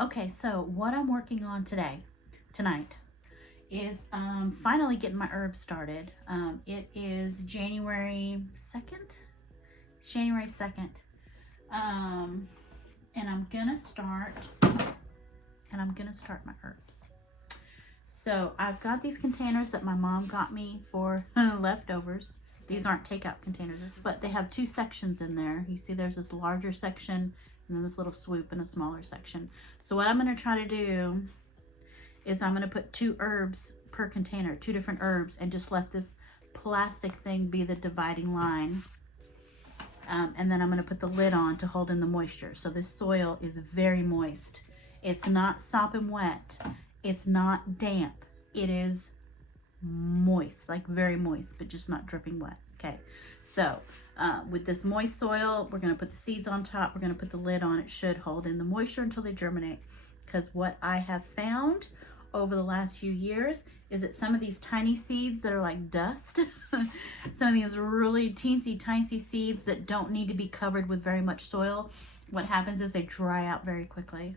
Okay, so what I'm working on tonight, is finally getting my herbs started. It is January 2nd. It's January 2nd. Um, and I'm gonna start my herbs. So I've got these containers that my mom got me for leftovers. These aren't takeout containers, but they have two sections in there. You see there's this larger section and then this little swoop in a smaller section. So what I'm gonna try to do is I'm gonna put 2 herbs per container, 2 different herbs, and just let this plastic thing be the dividing line. And then I'm gonna put the lid on to hold in the moisture. So this soil is very moist. It's not sopping wet. It's not damp. It is moist, like very moist, but just not dripping wet. Okay, so with this moist soil, we're gonna put the seeds on top. We're gonna put the lid on. It should hold in the moisture until they germinate. Because what I have found over the last few years is that some of these tiny seeds that are like dust, some of these really teensy tiny seeds that don't need to be covered with very much soil, what happens is they dry out very quickly.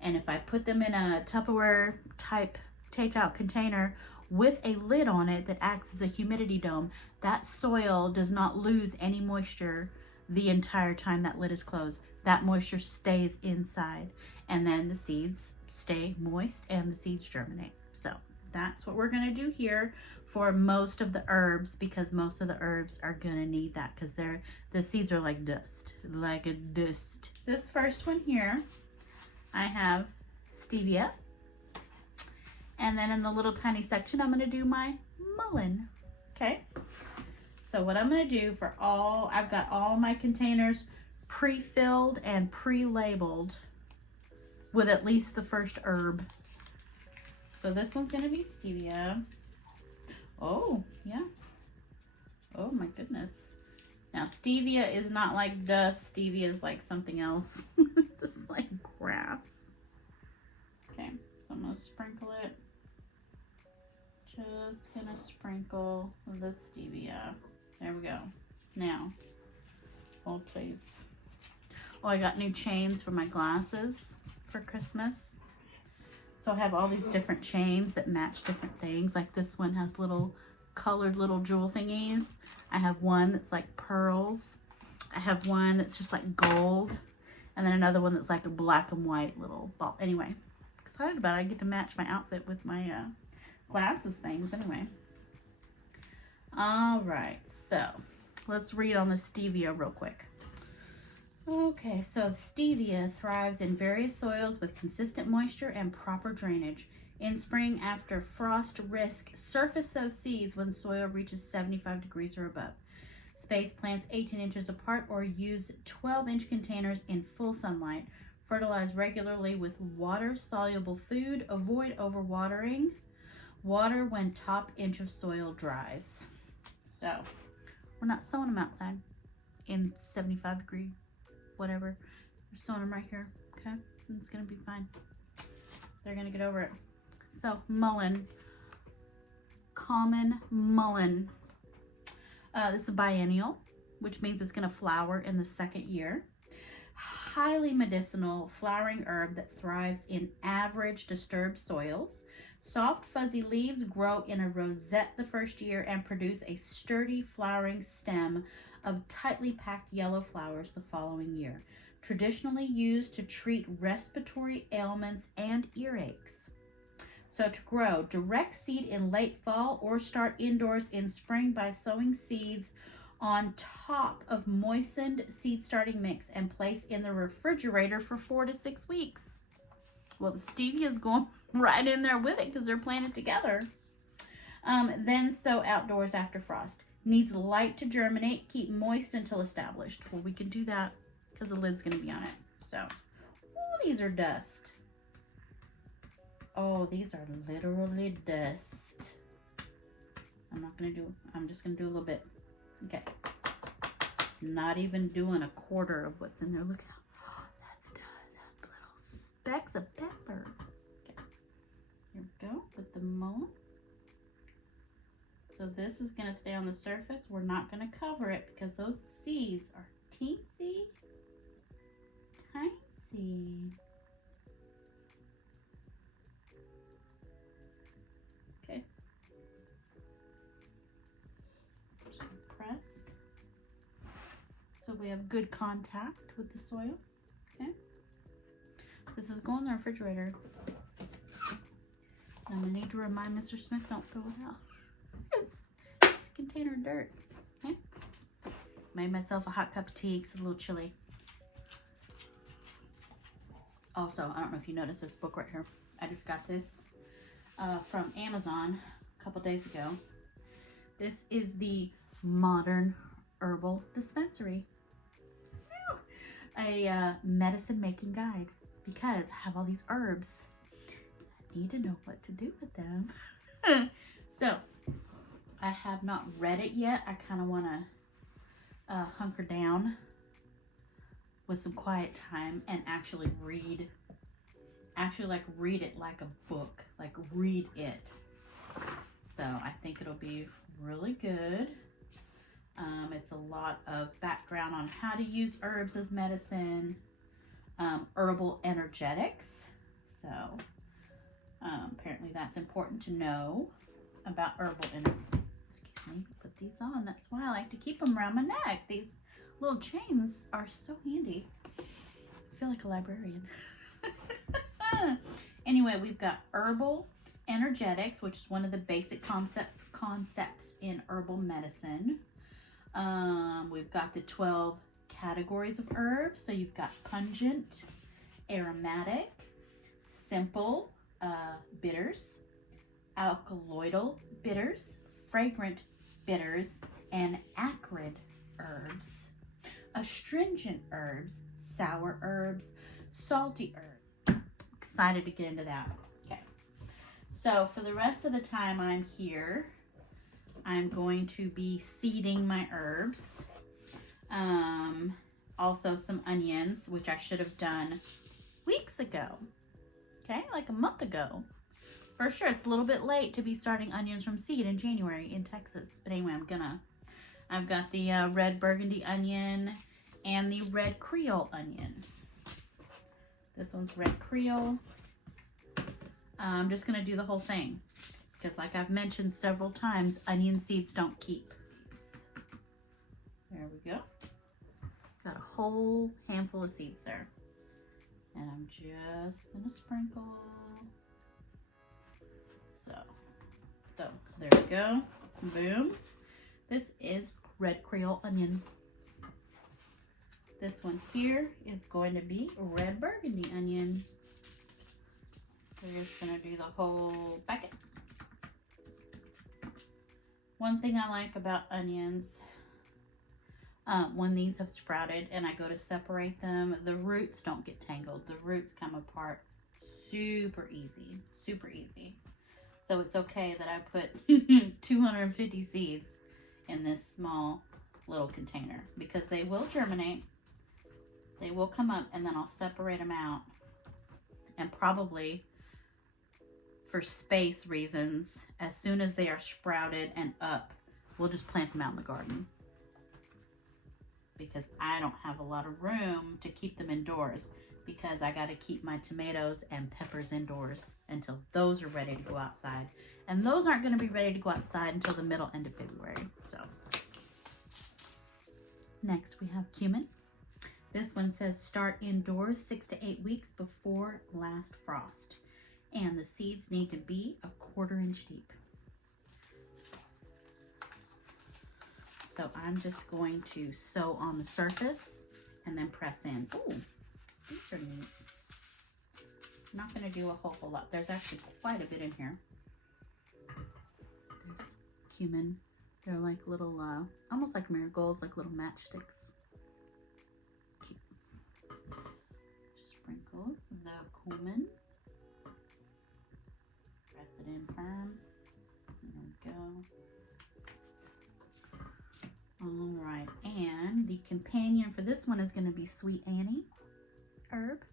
And if I put them in a Tupperware type takeout container with a lid on it that acts as a humidity dome, that soil does not lose any moisture the entire time that lid is closed. That moisture stays inside, and then the seeds stay moist and the seeds germinate. So that's what we're gonna do here for most of the herbs, because most of the herbs are gonna need that because the seeds are like dust, like a dust. This first one here, I have stevia, and then in the little tiny section I'm gonna do my mullein. Okay, so what I'm gonna do for I've got all my containers pre-filled and pre-labeled with at least the first herb. So this one's gonna be stevia. Oh, yeah. Oh my goodness. Now stevia is not like dust. Stevia is like something else. It's just like grass. Okay, so I'm gonna sprinkle it. Just gonna sprinkle the stevia. There we go. Now, hold please. Oh, I got new chains for my glasses for Christmas. So I have all these different chains that match different things. Like this one has little colored little jewel thingies. I have one that's like pearls. I have one that's just like gold. And then another one that's like a black and white little ball. Anyway, excited about it. I get to match my outfit with my glasses things anyway. All right, so let's read on the stevia real quick. Okay, so stevia thrives in various soils with consistent moisture and proper drainage. In spring, after frost, risk surface sow seeds when soil reaches 75 degrees or above. Space plants 18 inches apart or use 12-inch containers in full sunlight. Fertilize regularly with water-soluble food. Avoid overwatering. Water when top inch of soil dries. So, we're not sowing them outside in 75 degree whatever. We're sewing them right here, okay? And it's gonna be fine. They're gonna get over it. So, mullein. Common mullein. This is a biennial, which means it's gonna flower in the 2nd year. Highly medicinal flowering herb that thrives in average disturbed soils. Soft, fuzzy leaves grow in a rosette the 1st year and produce a sturdy flowering stem of tightly packed yellow flowers the following year. Traditionally used to treat respiratory ailments and earaches. So to grow, direct seed in late fall or start indoors in spring by sowing seeds on top of moistened seed starting mix and place in the refrigerator for 4 to 6 weeks. Well, the stevia is going right in there with it because they're planted together. Then sow outdoors after frost. Needs light to germinate. Keep moist until established. Well, we can do that because the lid's going to be on it. So, oh, these are dust. Oh, these are literally dust. I'm just going to do a little bit. Okay. Not even doing a quarter of what's in there. Look how, that's dust. Little specks of pepper. Okay. Here we go with the mullein. So this is going to stay on the surface. We're not going to cover it because those seeds are teensy, tiny. so we have good contact with the soil. Okay. This is going in the refrigerator. I'm gonna need to remind Mr. Smith, don't throw it out. It's a container of dirt. Okay. Made myself a hot cup of tea. It's a little chilly. Also, I don't know if you noticed this book right here. I just got this from Amazon a couple days ago. This is the Modern Herbal Dispensary. A medicine making guide, because I have all these herbs. I need to know what to do with them. So, I have not read it yet. I kind of want to hunker down with some quiet time and actually read it like a book, like read it. So I think it'll be really good. It's a lot of background on how to use herbs as medicine, herbal energetics. So apparently that's important to know about herbal energetics. Excuse me, put these on. That's why I like to keep them around my neck. These little chains are so handy. I feel like a librarian. Anyway, we've got herbal energetics, which is one of the basic concepts in herbal medicine. We've got the 12 categories of herbs. So you've got pungent, aromatic, simple bitters, alkaloidal bitters, fragrant bitters, and acrid herbs. Astringent herbs, sour herbs, salty herbs. Excited to get into that. Okay. So for the rest of the time I'm here, I'm going to be seeding my herbs. Also some onions, which I should have done weeks ago. Okay, like a month ago. For sure, it's a little bit late to be starting onions from seed in January in Texas. But anyway, I've got the red burgundy onion and the red Creole onion. This one's red Creole. I'm just gonna do the whole thing because, like I've mentioned several times, onion seeds don't keep. There we go. Got a whole handful of seeds there. And I'm just gonna sprinkle. So there we go. Boom. This is red Creole onion. This one here is going to be red burgundy onion. We're just gonna do the whole packet. One thing I like about onions, when these have sprouted and I go to separate them, the roots don't get tangled. The roots come apart super easy, super easy. So it's okay that I put 250 seeds in this small little container because they will germinate. They will come up and then I'll separate them out. And probably for space reasons, as soon as they are sprouted and up, we'll just plant them out in the garden. Because I don't have a lot of room to keep them indoors because I got to keep my tomatoes and peppers indoors until those are ready to go outside. And those aren't going to be ready to go outside until the middle end of February. So next we have cumin. This one says start indoors 6 to 8 weeks before last frost. And the seeds need to be a 1/4 inch deep. So I'm just going to sow on the surface and then press in. Ooh, these are neat. I'm not going to do a whole lot. There's actually quite a bit in here. There's cumin. They're like little, almost like marigolds, like little matchsticks. Cute. Sprinkle the cumin. Press it in firm. There we go. All right, and the companion for this one is going to be Sweet Annie herb.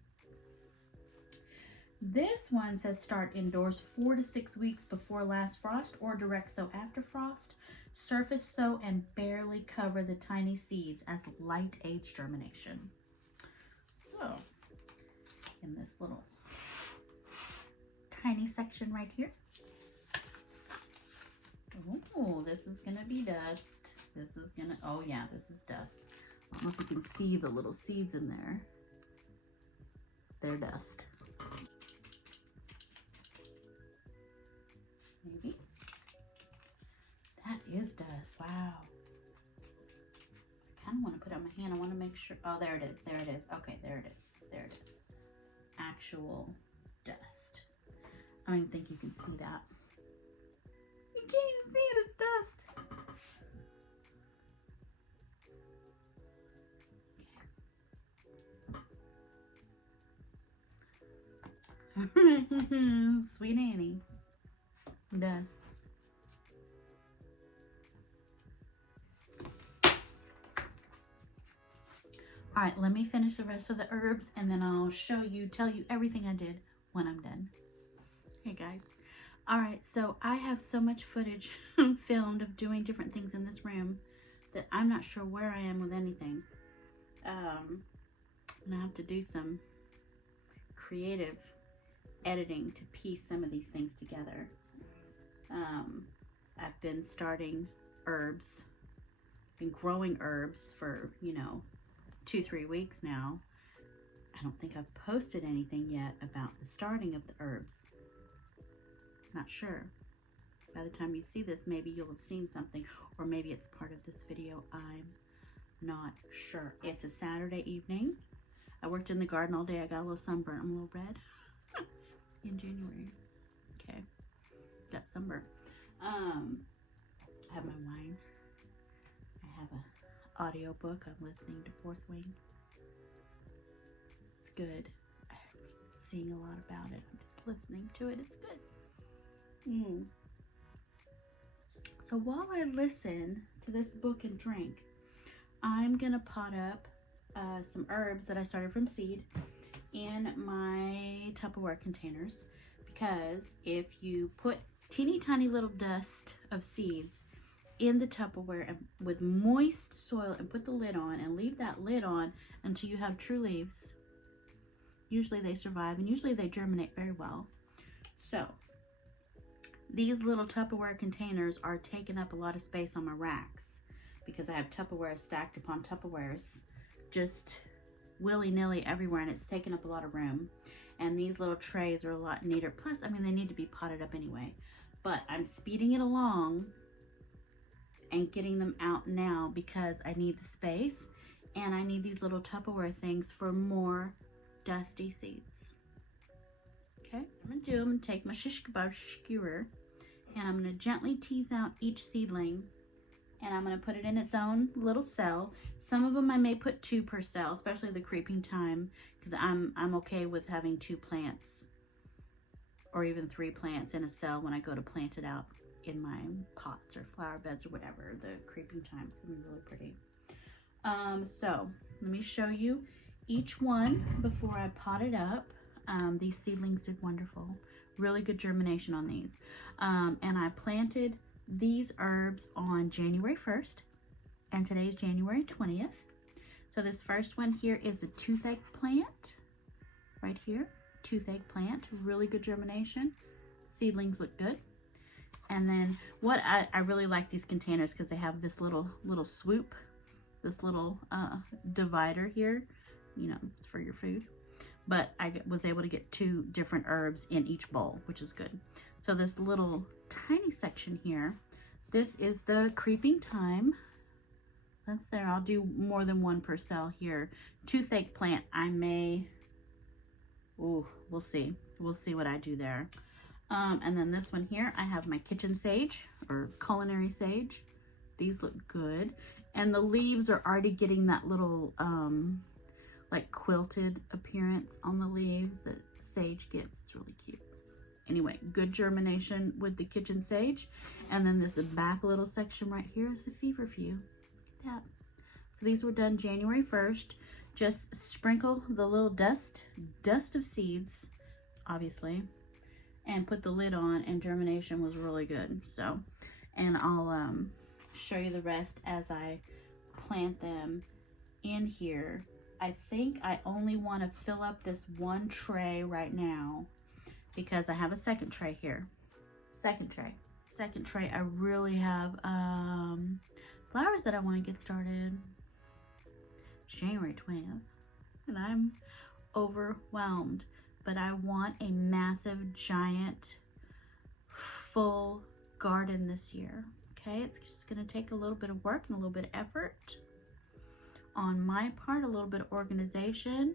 This one says start indoors 4 to 6 weeks before last frost or direct sow after frost. Surface sow and barely cover the tiny seeds as light aids germination. So, in this little tiny section right here. Oh, this is going to be dust. This is gonna, oh yeah, this is dust. I don't know if you can see the little seeds in there. They're dust. Maybe. That is dust. Wow. I kind of want to put it on my hand. I want to make sure. Oh, there it is. There it is. Okay, there it is. There it is. Actual dust. I don't even think you can see that. You can't even see it. It's dust. Okay. Sweet Annie. Dust. All right, let me finish the rest of the herbs and then I'll tell you everything I did when I'm done. Hey guys. All right, so I have so much footage filmed of doing different things in this room that I'm not sure where I am with anything. And I have to do some creative editing to piece some of these things together. I've been starting herbs, been growing herbs for, 2-3 weeks now. I don't think I've posted anything yet about the starting of the herbs. Not sure. By the time you see this, maybe you'll have seen something, or maybe it's part of this video. I'm not sure. It's a Saturday evening. I worked in the garden all day. I got a little sunburn. I'm a little red in January. Okay, got sunburn. I have my wine. I have a audio book. I'm listening to Fourth Wing. It's good. I'm seeing a lot about it. I'm just listening to it. It's good. So while I listen to this book and drink, I'm gonna pot up some herbs that I started from seed in my Tupperware containers, because if you put teeny tiny little dust of seeds in the Tupperware and with moist soil and put the lid on and leave that lid on until you have true leaves, usually they survive and usually they germinate very well. So these little Tupperware containers are taking up a lot of space on my racks because I have Tupperware stacked upon Tupperwares just willy-nilly everywhere, and it's taking up a lot of room. And these little trays are a lot neater. Plus, I mean, they need to be potted up anyway. But I'm speeding it along and getting them out now because I need the space and I need these little Tupperware things for more dusty seeds. Okay, I'm gonna take my shish kebab skewer and I'm gonna gently tease out each seedling, and I'm gonna put it in its own little cell. Some of them I may put 2 per cell, especially the creeping thyme, because I'm okay with having 2 plants or even 3 plants in a cell when I go to plant it out in my pots or flower beds or whatever. The creeping thyme is gonna be really pretty. So let me show you each one before I pot it up. These seedlings did wonderful. Really good germination on these. And I planted these herbs on January 1st, and today's January 20th. So this first one here is a toothache plant, right here, toothache plant, really good germination. Seedlings look good. And then what I really like these containers because they have this little swoop, this little divider here, for your food. But I was able to get 2 different herbs in each bowl, which is good. So this little tiny section here, this is the creeping thyme. That's there. I'll do more than 1 per cell here. Toothache plant, I may, we'll see. We'll see what I do there. And then this one here, I have my kitchen sage or culinary sage. These look good. And the leaves are already getting that little, like quilted appearance on the leaves that sage gets. It's really cute. Anyway, good germination with the kitchen sage. And then this back little section right here is the feverfew. Look at that. So these were done January 1st. Just sprinkle the little dust of seeds, obviously, and put the lid on, and germination was really good. So, and I'll show you the rest as I plant them in here. I think I only want to fill up this 1 tray right now because I have a second tray here. Second tray, I really have flowers that I want to get started. January 20th, and I'm overwhelmed. But I want a massive, giant, full garden this year. Okay, it's just going to take a little bit of work and a little bit of effort on my part, a little bit of organization.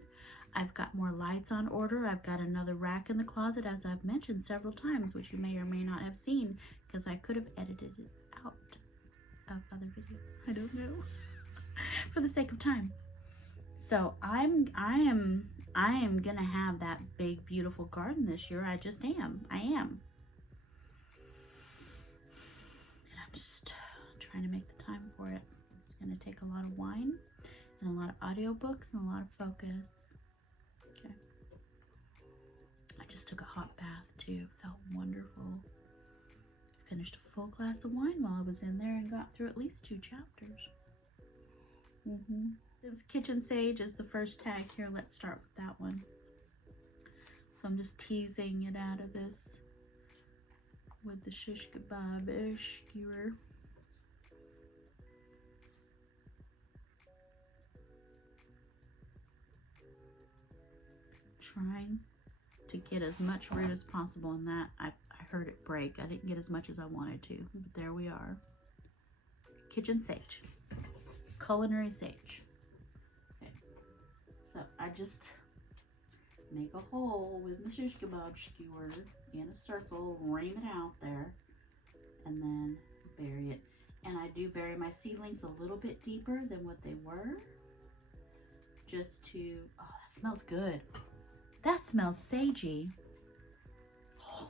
I've got more lights on order. I've got another rack in the closet, as I've mentioned several times, which you may or may not have seen, because I could have edited it out of other videos. I don't know. For the sake of time. So I am gonna have that big, beautiful garden this year. I just am. I am. And I'm just trying to make the time for it. It's gonna take a lot of wine and a lot of audiobooks and a lot of focus. Okay. I just took a hot bath too. Felt wonderful. Finished a full glass of wine while I was in there and got through at least 2 chapters. Since Kitchen Sage is the first tag here, let's start with that one. So I'm just teasing it out of this with the shish kebab skewer. Trying to get as much root as possible in that. I heard it break. I didn't get as much as I wanted to, but there we are. Kitchen Sage. Culinary sage. Okay, so I just make a hole with my shish kebab skewer in a circle, ream it out there, and then bury it. And I do bury my seedlings a little bit deeper than what they were, just to, oh, that smells good. That smells sagey. Oh,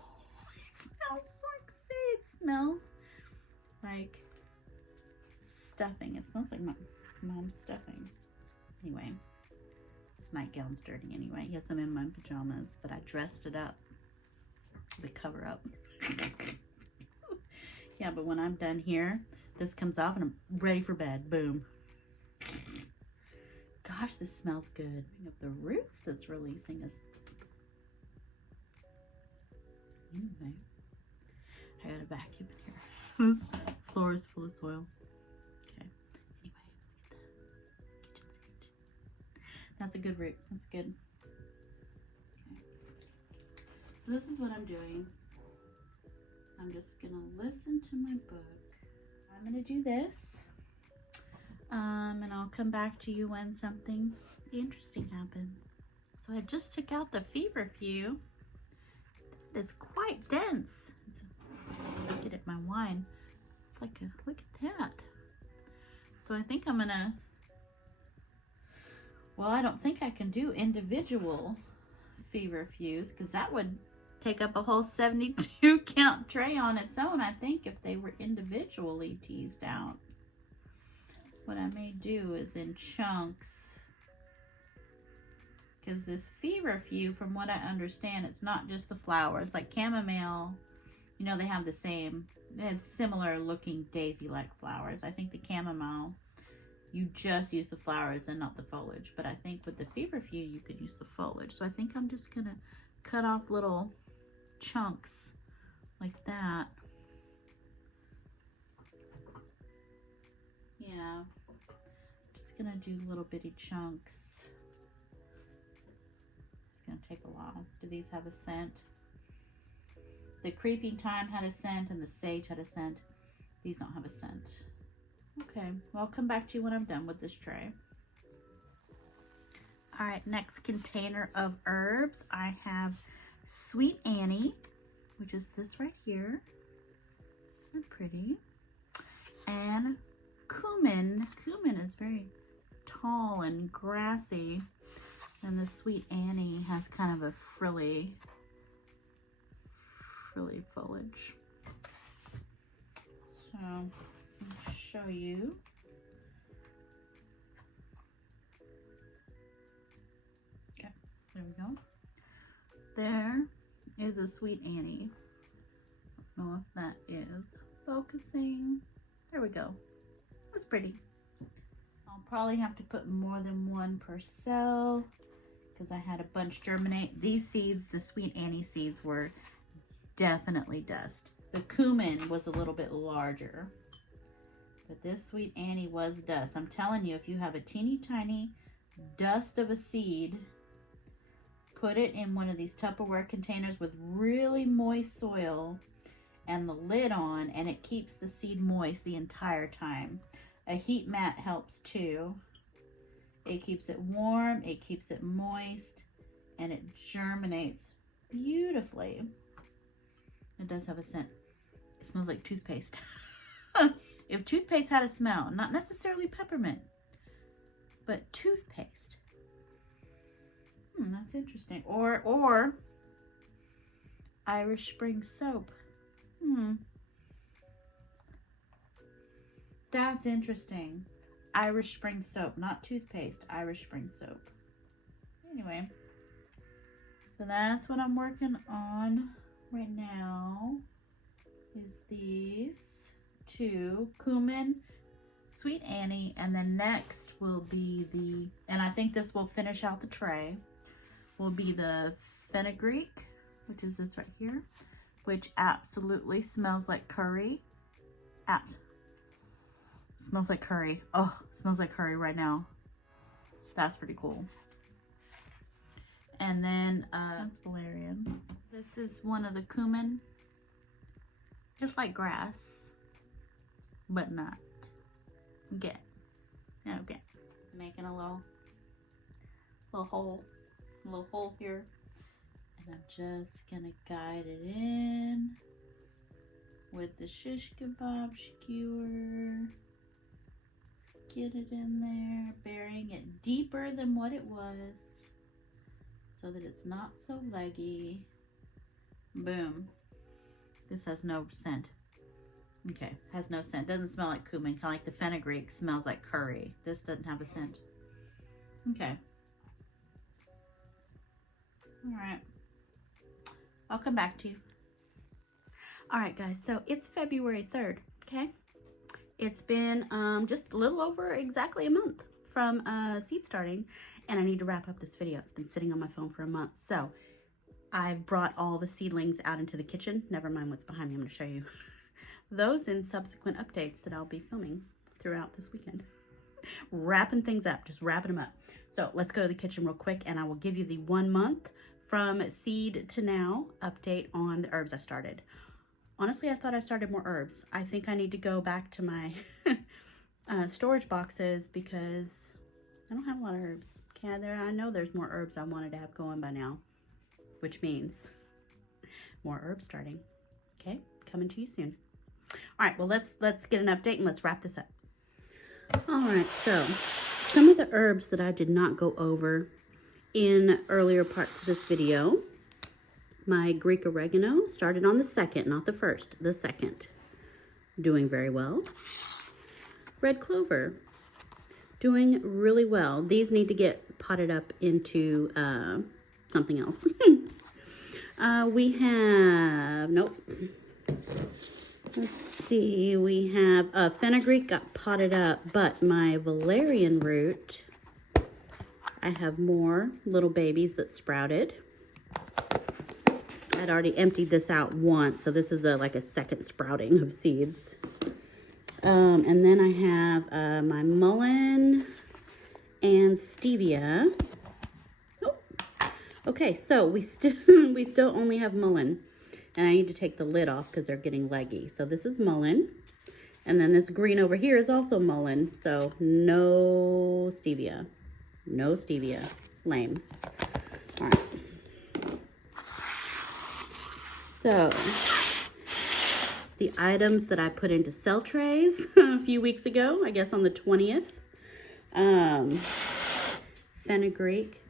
it smells like sage. It smells like stuffing. It smells like my mom's stuffing. Anyway, this nightgown's dirty anyway. Yes, I'm in my pajamas, but I dressed it up. The cover up. Yeah, but when I'm done here, this comes off and I'm ready for bed. Boom. Gosh, this smells good. Of the roots that's releasing us. Anyway, I got a vacuum in here. This floor is full of soil. That's a good root. That's good. Okay. So this is what I'm doing. I'm just going to listen to my book. I'm going to do this. And I'll come back to you when something interesting happens. So I just took out the feverfew. That is quite dense. Get at my wine. It's like a, look at that. So I think I'm going to, well, I don't think I can do individual feverfews because that would take up a whole 72 count tray on its own, I think, if they were individually teased out. What I may do is in chunks, because this feverfew, from what I understand, it's not just the flowers. Like chamomile, you know, they have the same, they have similar looking daisy-like flowers. I think the chamomile, you just use the flowers and not the foliage. But I think with the feverfew, you could use the foliage. So I think I'm just going to cut off little chunks like that. Yeah. Just going to do little bitty chunks. It's going to take a while. Do these have a scent? The creeping thyme had a scent and the sage had a scent. These don't have a scent. Okay, well, I'll come back to you when I'm done with this tray. All right, next container of herbs. I have Sweet Annie, which is this right here. They're pretty. And cumin. Cumin is very tall and grassy. And the Sweet Annie has kind of a frilly foliage. So I'll show you. Okay, there we go. There is a Sweet Annie. I don't know if that is focusing. There we go. That's pretty. I'll probably have to put more than one per cell because I had a bunch germinate. These seeds, the Sweet Annie seeds, were definitely dust. The cumin was a little bit larger. But this Sweet Annie was dust. I'm telling you, if you have a teeny tiny dust of a seed, put it in one of these Tupperware containers with really moist soil and the lid on, and it keeps the seed moist the entire time. A heat mat helps too. It keeps it warm, it keeps it moist, and it germinates beautifully. It does have a scent. It smells like toothpaste. If toothpaste had a smell, not necessarily peppermint, but toothpaste. That's interesting. Or Irish Spring soap. That's interesting. Irish Spring soap, not toothpaste, Irish Spring soap. Anyway, so that's what I'm working on right now, is these two, cumin, Sweet Annie, and then next will be the, and I think this will finish out the tray, will be the fenugreek, which is this right here, which absolutely smells like curry. Smells like curry. Oh, smells like curry right now. That's pretty cool. And then that's valerian. This is one of the cumin, just like grass, but not. Okay. Okay. Making a little hole here, and I'm just gonna guide it in with the shish kebab skewer. Get it in there, burying it deeper than what it was so that it's not so leggy. Boom. This has no scent. Okay, has no scent. Doesn't smell like cumin, kind of like the fenugreek smells like curry. This doesn't have a scent. Okay. All right. I'll come back to you. All right, guys, so it's February 3rd, okay? It's been just a little over exactly a month from seed starting, and I need to wrap up this video. It's been sitting on my phone for a month. So I've brought all the seedlings out into the kitchen. Never mind what's behind me. I'm going to show you those in subsequent updates that I'll be filming throughout this weekend. Wrapping things up, just wrapping them up. So let's go to the kitchen real quick, and I will give you the 1 month from seed to now update on the herbs I started. Honestly, I thought I started more herbs. I think I need to go back to my storage boxes because I don't have a lot of herbs. Okay, I know there's more herbs I wanted to have going by now, which means more herbs starting. Okay, coming to you soon. All right, well, let's get an update and let's wrap this up. All right, so some of the herbs that I did not go over in earlier parts of this video. My Greek oregano started on the 2nd, not the 1st, the 2nd. Doing very well. Red clover, doing really well. These need to get potted up into something else. We have, nope. Let's see, we have fenugreek got potted up, but my valerian root, I have more little babies that sprouted. I'd already emptied this out once, so this is like a second sprouting of seeds. And then I have my mullein and stevia. Oh, okay, so we still only have mullein, and I need to take the lid off because they're getting leggy. So this is mullein, and then this green over here is also mullein. So no stevia, no stevia. Lame. All right. So, the items that I put into cell trays a few weeks ago, I guess on the 20th. Fenugreek,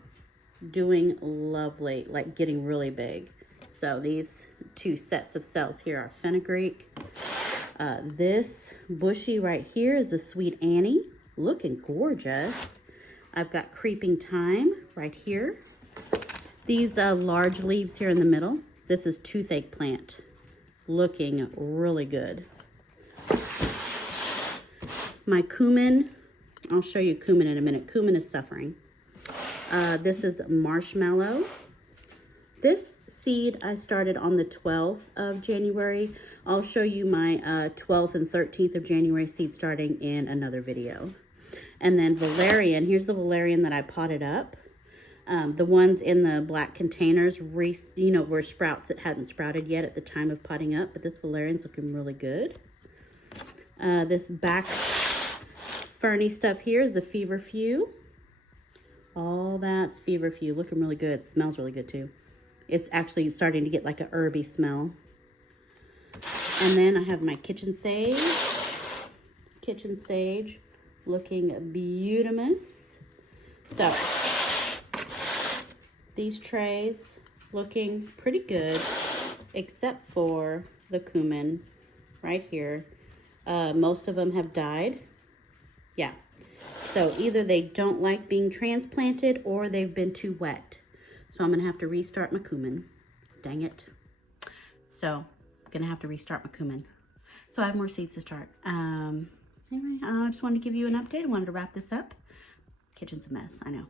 doing lovely, like getting really big. So these 2 sets of cells here are fenugreek. This bushy right here is a Sweet Annie, looking gorgeous. I've got creeping thyme right here. These large leaves here in the middle. This is toothache plant, looking really good. My cumin, I'll show you cumin in a minute. Cumin is suffering. This is marshmallow. This seed I started on the 12th of January. I'll show you my 12th and 13th of January seed starting in another video. And then valerian, here's the valerian that I potted up. The ones in the black containers, were sprouts that hadn't sprouted yet at the time of potting up, but this valerian's looking really good. This back ferny stuff here is the feverfew. All that's feverfew, looking really good. It smells really good too. It's actually starting to get like a herby smell. And then I have my kitchen sage. Kitchen sage looking beautimous. So these trays looking pretty good, except for the cumin right here. Most of them have died. Yeah. So either they don't like being transplanted or they've been too wet. So I'm going to have to restart my cumin. Dang it. So I'm going to have to restart my cumin. So I have more seeds to start. Anyway, I just wanted to give you an update. I wanted to wrap this up. Kitchen's a mess, I know.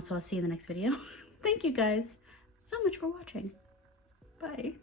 So I'll see you in the next video. Thank you guys so much for watching. Bye.